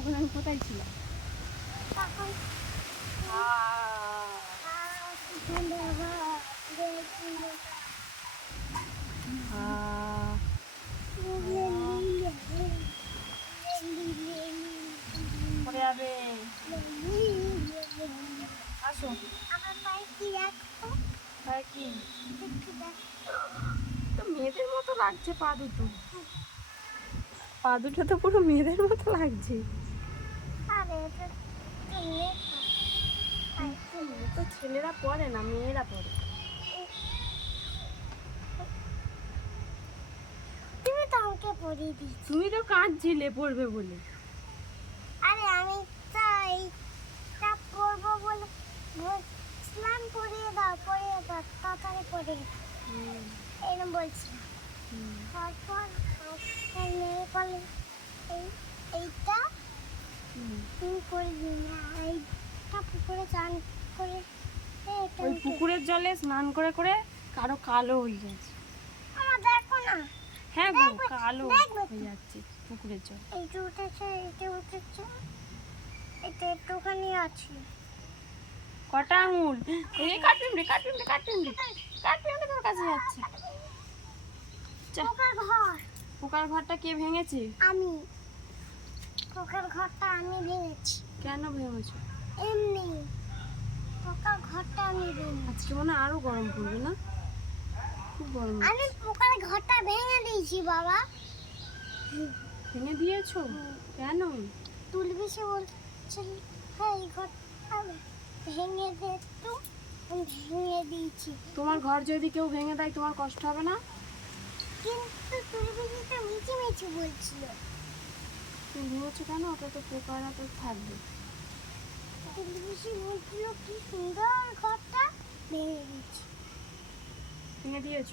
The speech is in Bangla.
তখন আমি কোথায় ছিলাম? আসো আমার কি কি তো মেয়েদের মতো লাগছে পা দুটো। পা দুটো তো পুরো মেয়েদের মতো লাগছে। তো ছেলেরা পরে না মেয়েরা পরে তুমি তো আমাকে পরিয়ে দিই তুমি তো কাঁদছিলে পড়বে বলে? আরে আমি তো এইটা পরবো বলে বলছিলাম পরিয়ে দাও পরিয়ে দাও তাড়াতাড়ি দাও এরকম বলছিলাম তারপর মেয়ে বলে এই এইটা তুমি করে দিই না এইটা পুকুরে চান করে এ, এটা ওই পুকুরের জলে স্নান করে করে কারও কালো হয়ে না। হ্যাঁ গো কালো হয়ে যাচ্ছে পুকুরের জল। এইটা উঠেছে এইটা উঠেছে এটা একটুখানি আছে। কটা আঙুল? এই কাটুন রে কাটুন রে কাটুন রে কাটুন রে তোর কাছে যাচ্ছে। পোকার ঘর। পোকার ঘরটা কে ভেঙেছে? আমি। পোকার ঘরটা আমি ভেঙেছি। কেন ভেঙেছো? এমনি। পোকার ঘরটা আমি ভেঙেছি। আজকে মনে হয় আরও গরম পড়বে না? খুব গরম আমি পোকার ঘরটা ভেঙে দিয়েছি বাবা। ভেঙে দিয়েছ? কেন? তুলবি সে বলছে হ্যাঁ এই ঘরটা ভেঙে দে আমি ভেঙে দিয়েছি। তোমার ঘর যদি কেউ ভেঙে দেয় তোমার কষ্ট হবে না? কিন্তু তুলবি তো মিচি মিচি বলছিল। তুমি হচ্ছে কেন? ওটা তো পোকারা তো থাকবে। বলছিল কি সুন্দর ঘরটা ভেঙে দিয়েছি? ভেঙে দিয়েছ